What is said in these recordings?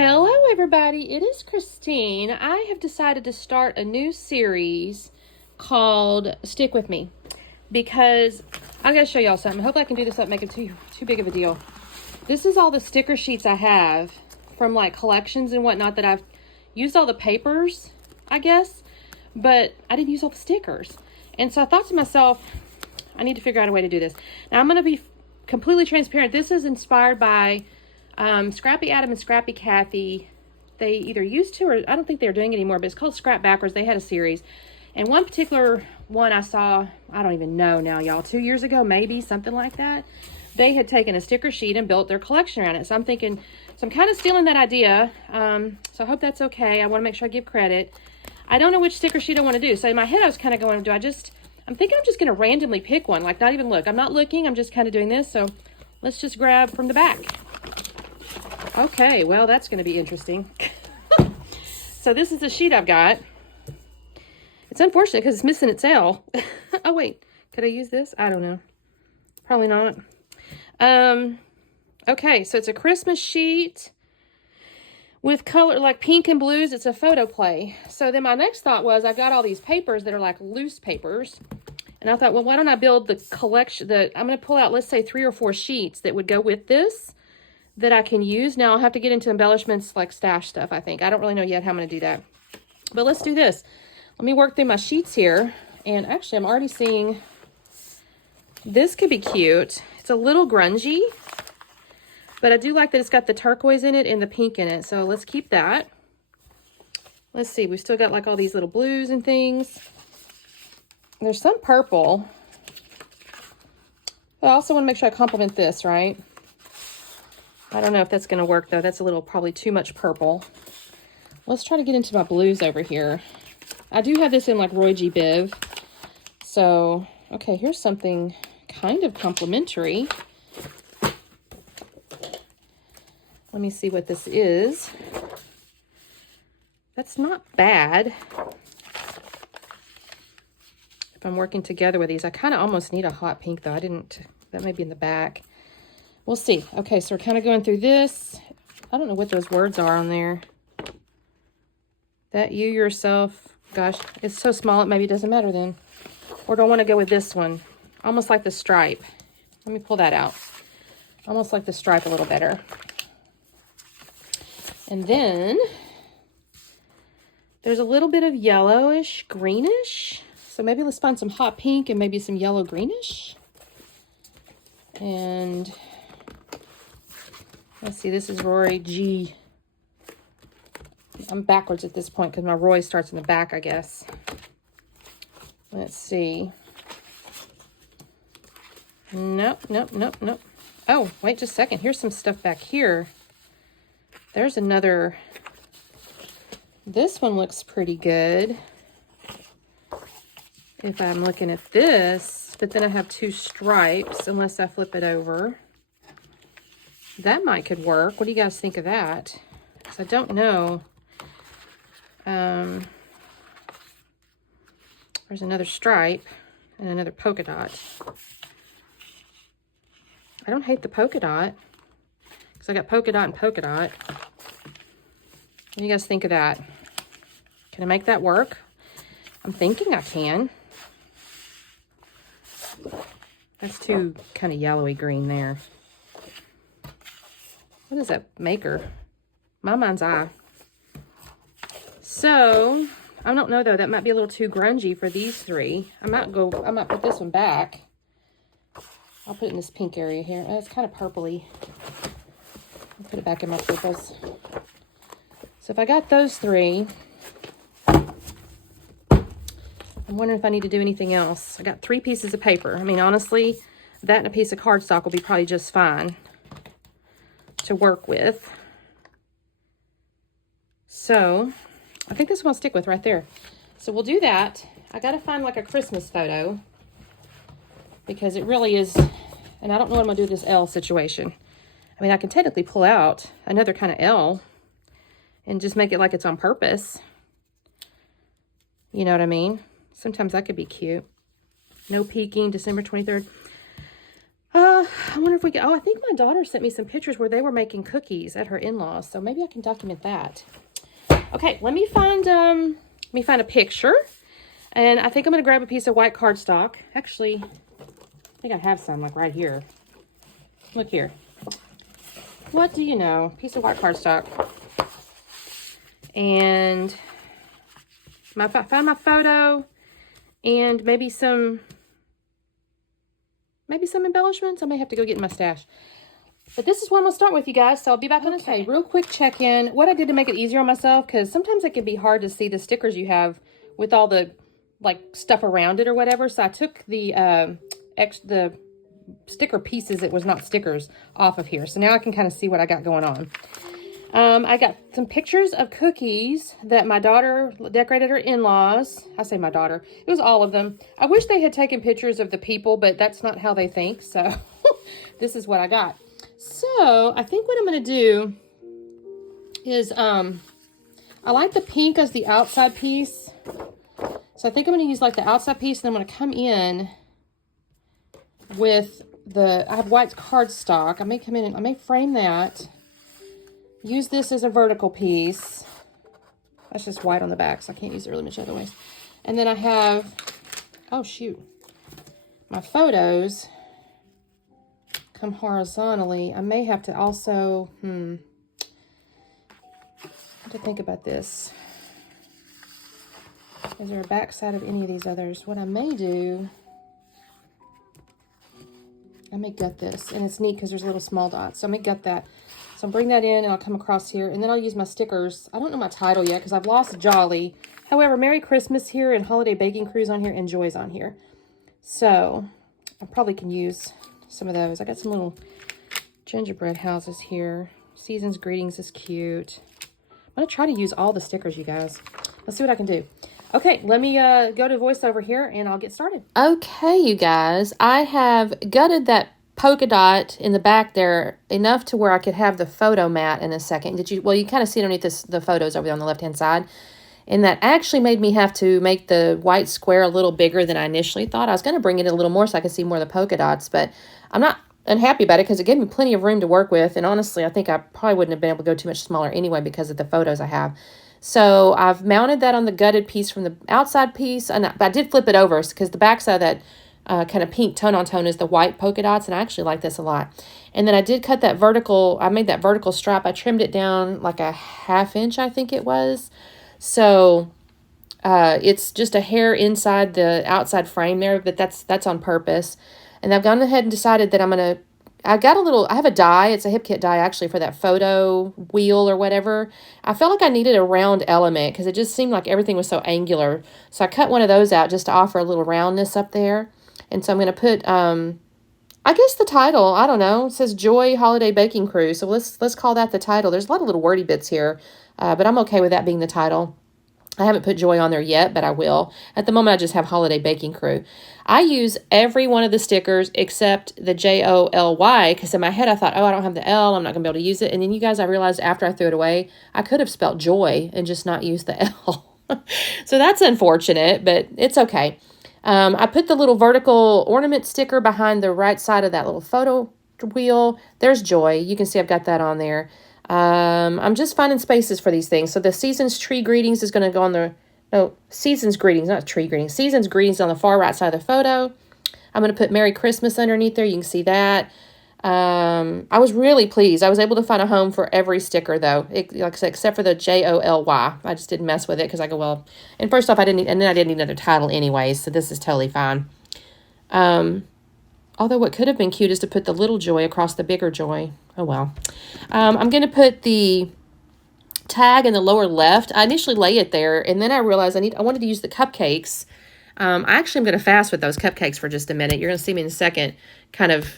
Hello everybody, it is Christine. I have decided to start a new series called Stick With Me because I gotta show y'all something. I hope I can do this without making it too big of a deal. This is all the sticker sheets I have from like collections and whatnot that I've used all the papers, I guess, but I didn't use all the stickers. And so I thought to myself, I need to figure out a way to do this. Now I'm gonna be completely transparent. This is inspired by Scrappy Adam and Scrappy Kathy. They either used to, or I don't think they're doing it anymore, but it's called Scrap Backwards. They had a series. And one particular one I saw, I don't even know now, y'all, 2 years ago, maybe, something like that. They had taken a sticker sheet and built their collection around it. So I'm thinking, so I'm kind of stealing that idea. So I hope that's okay. I want to make sure I give credit. I don't know which sticker sheet I want to do. So in my head, I was kind of going, I'm thinking I'm just going to randomly pick one, like not even look. I'm not looking, I'm just kind of doing this. So let's just grab from the back. Okay, well, that's going to be interesting. So this is the sheet I've got. It's unfortunate because it's missing its L. Oh, wait. Could I use this? I don't know. Probably not. Okay, so it's a Christmas sheet with color like pink and blues. It's a photo play. So then my next thought was I've got all these papers that are like loose papers. And I thought, well, why don't I build the collection that I'm going to pull out, let's say 3 or 4 sheets that would go with this that I can use. Now I'll have to get into embellishments like stash stuff, I think. I don't really know yet how I'm going to do that. But let's do this. Let me work through my sheets here. And actually, I'm already seeing this could be cute. It's a little grungy, but I do like that it's got the turquoise in it and the pink in it. So let's keep that. Let's see. We've still got like all these little blues and things. There's some purple. But I also want to make sure I complement this, right? I don't know if that's going to work, though. That's a little probably too much purple. Let's try to get into my blues over here. I do have this in like Roy G. Biv. So, okay, here's something kind of complimentary. Let me see what this is. That's not bad. If I'm working together with these, I kind of almost need a hot pink, though. That may be in the back. We'll see. Okay, so we're kind of going through this. I don't know what those words are on there. That you yourself. Gosh, it's so small, it maybe doesn't matter then. Or do I want to go with this one? Almost like the stripe. Let me pull that out. Almost like the stripe a little better. And then there's a little bit of yellowish, greenish. So maybe let's find some hot pink and maybe some yellow greenish. And let's see, this is Roy G. I'm backwards at this point because my Roy starts in the back, I guess. Let's see. Nope. Oh, wait just a second. Here's some stuff back here. There's another. This one looks pretty good. If I'm looking at this, but then I have 2 stripes unless I flip it over. That could work. What do you guys think of that? Because I don't know. There's another stripe and another polka dot. I don't hate the polka dot because I got polka dot and polka dot. What do you guys think of that? Can I make that work? I'm thinking I can. That's too kind of yellowy green there. What does that make her? My mind's eye. So, I don't know though. That might be a little too grungy for these 3. I might put this one back. I'll put it in this pink area here. Oh, it's kind of purpley. I'll put it back in my purples. So if I got those 3, I'm wondering if I need to do anything else. I got 3 pieces of paper. I mean, honestly, that and a piece of cardstock will be probably just fine to work with. So I think this one I'll stick with right there. So we'll do that. I got to find like a Christmas photo because it really is, and I don't know what I'm going to do with this L situation. I mean, I can technically pull out another kind of L and just make it like it's on purpose. You know what I mean? Sometimes that could be cute. No peeking, December 23rd. I wonder if we can, oh, I think my daughter sent me some pictures where they were making cookies at her in-laws. So maybe I can document that. Okay, let me find a picture. And I think I'm going to grab a piece of white cardstock. Actually, I think I have some like right here. Look here. What do you know? Piece of white cardstock. And I found my photo and maybe some embellishments. I may have to go get in my stash. But this is what I'm going to start with, you guys. So I'll be back on the day. Real quick check-in. What I did to make it easier on myself, because sometimes it can be hard to see the stickers you have with all the like stuff around it or whatever. So I took the sticker pieces, it was not stickers, off of here. So now I can kind of see what I got going on. I got some pictures of cookies that my daughter decorated her in-laws. I say my daughter. It was all of them. I wish they had taken pictures of the people, but that's not how they think. So this is what I got. So I think what I'm going to do is I like the pink as the outside piece. So I think I'm going to use like the outside piece, and I'm going to come in with I have white cardstock. I may come in and I may frame that. Use this as a vertical piece. That's just white on the back, so I can't use it really much other ways. And then I have, oh shoot, my photos come horizontally. I may have to also, I have to think about this. Is there a back side of any of these others? What I may do, I may gut this, and it's neat because there's little small dots. So I may gut that. So I'll bring that in, and I'll come across here, and then I'll use my stickers. I don't know my title yet because I've lost Jolly. However, Merry Christmas here, and Holiday Baking Cruise on here, and Joy's on here. So I probably can use some of those. I got some little gingerbread houses here. Season's Greetings is cute. I'm going to try to use all the stickers, you guys. Let's see what I can do. Okay, let me go to voiceover here, and I'll get started. Okay, you guys. I have gutted that polka dot in the back there enough to where I could have the photo mat in a second. Well, you kind of see underneath the photos over there on the left-hand side. And that actually made me have to make the white square a little bigger than I initially thought. I was going to bring it a little more so I could see more of the polka dots, but I'm not unhappy about it because it gave me plenty of room to work with. And honestly, I think I probably wouldn't have been able to go too much smaller anyway because of the photos I have. So I've mounted that on the gutted piece from the outside piece. And I did flip it over because the back side of that kind of pink tone on tone is the white polka dots, and I actually like this a lot. And then I did cut that vertical, I made that vertical strap. I trimmed it down like a 1/2 inch, I think it was. So it's just a hair inside the outside frame there, but that's on purpose. And I've gone ahead and decided that I have a die. It's a hip kit die actually for that photo wheel or whatever. I felt like I needed a round element because it just seemed like everything was so angular. So I cut one of those out just to offer a little roundness up there. And so I'm going to put, I guess the title, I don't know, it says Joy Holiday Baking Cruise. So let's call that the title. There's a lot of little wordy bits here, but I'm okay with that being the title. I haven't put Joy on there yet, but I will. At the moment, I just have Holiday Baking Crew. I use every one of the stickers except the J-O-L-Y, because in my head I thought, oh, I don't have the L, I'm not going to be able to use it. And then you guys, I realized after I threw it away, I could have spelled joy and just not used the L. So that's unfortunate, but it's okay. I put the little vertical ornament sticker behind the right side of that little photo wheel. There's Joy. You can see I've got that on there. I'm just finding spaces for these things. So the Season's Tree Greetings is going to go on Season's Greetings, not Tree Greetings. Season's Greetings on the far right side of the photo. I'm going to put Merry Christmas underneath there. You can see that. I was really pleased. I was able to find a home for every sticker, though, like I said, except for the J-O-L-Y. I just didn't mess with it because I go, well, and first off, I didn't need another title anyways, so this is totally fine. Although what could have been cute is to put the little Joy across the bigger Joy. Oh, well. I'm going to put the tag in the lower left. I initially lay it there, and then I realized I wanted to use the cupcakes. I actually am going to fast with those cupcakes for just a minute. You're going to see me in a second kind of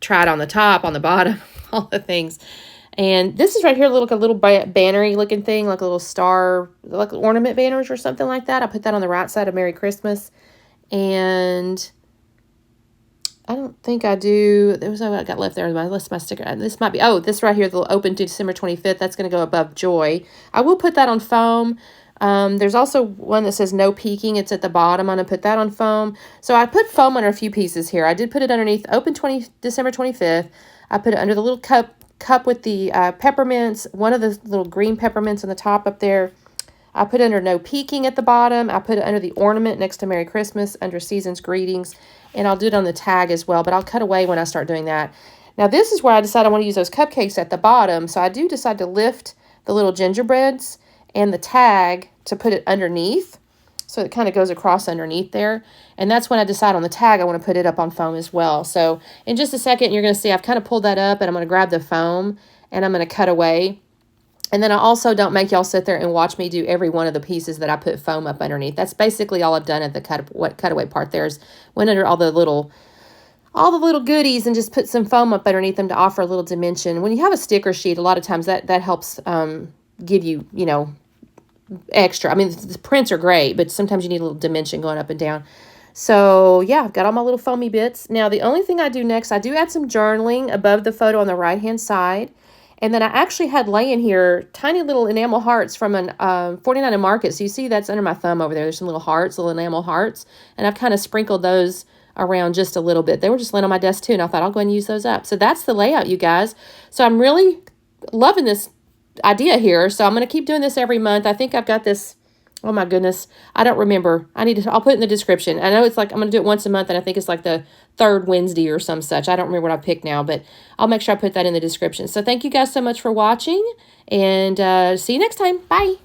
try it on the top, on the bottom, all the things. And this is right here, like a little banner-y looking thing, like a little star, like ornament banners or something like that. I put that on the right side of Merry Christmas. And I don't think I do. There was what I got left there. My sticker. This might be, this right here, the open to December 25th. That's going to go above Joy. I will put that on foam. There's also one that says no peeking. It's at the bottom. I'm going to put that on foam. So I put foam under a few pieces here. I did put it underneath open December 25th. I put it under the little cup with the peppermints, one of the little green peppermints on the top up there. I put under no peeking at the bottom. I put it under the ornament next to Merry Christmas, under Season's Greetings, and I'll do it on the tag as well, but I'll cut away when I start doing that. Now this is where I decide I want to use those cupcakes at the bottom, so I do decide to lift the little gingerbreads and the tag to put it underneath, so it kind of goes across underneath there, and that's when I decide on the tag I want to put it up on foam as well. So in just a second, you're going to see I've kind of pulled that up, and I'm going to grab the foam, and I'm going to cut away. And then I also don't make y'all sit there and watch me do every one of the pieces that I put foam up underneath. That's basically all I've done at the cutaway part there is went under all the little goodies and just put some foam up underneath them to offer a little dimension. When you have a sticker sheet, a lot of times that helps give you, you know, extra. I mean, the prints are great, but sometimes you need a little dimension going up and down. So yeah, I've got all my little foamy bits. Now the only thing I do next, I do add some journaling above the photo on the right hand side. And then I actually had laying here tiny little enamel hearts from an 49 and Market. So you see that's under my thumb over there. There's some little hearts, little enamel hearts. And I've kind of sprinkled those around just a little bit. They were just laying on my desk too, and I thought I'll go and use those up. So that's the layout, you guys. So I'm really loving this idea here. So I'm going to keep doing this every month. I think I've got this. Oh my goodness. I don't remember. I'll put it in the description. I know it's like, I'm going to do it once a month, and I think it's like the third Wednesday or some such. I don't remember what I picked now, but I'll make sure I put that in the description. So thank you guys so much for watching, and see you next time. Bye.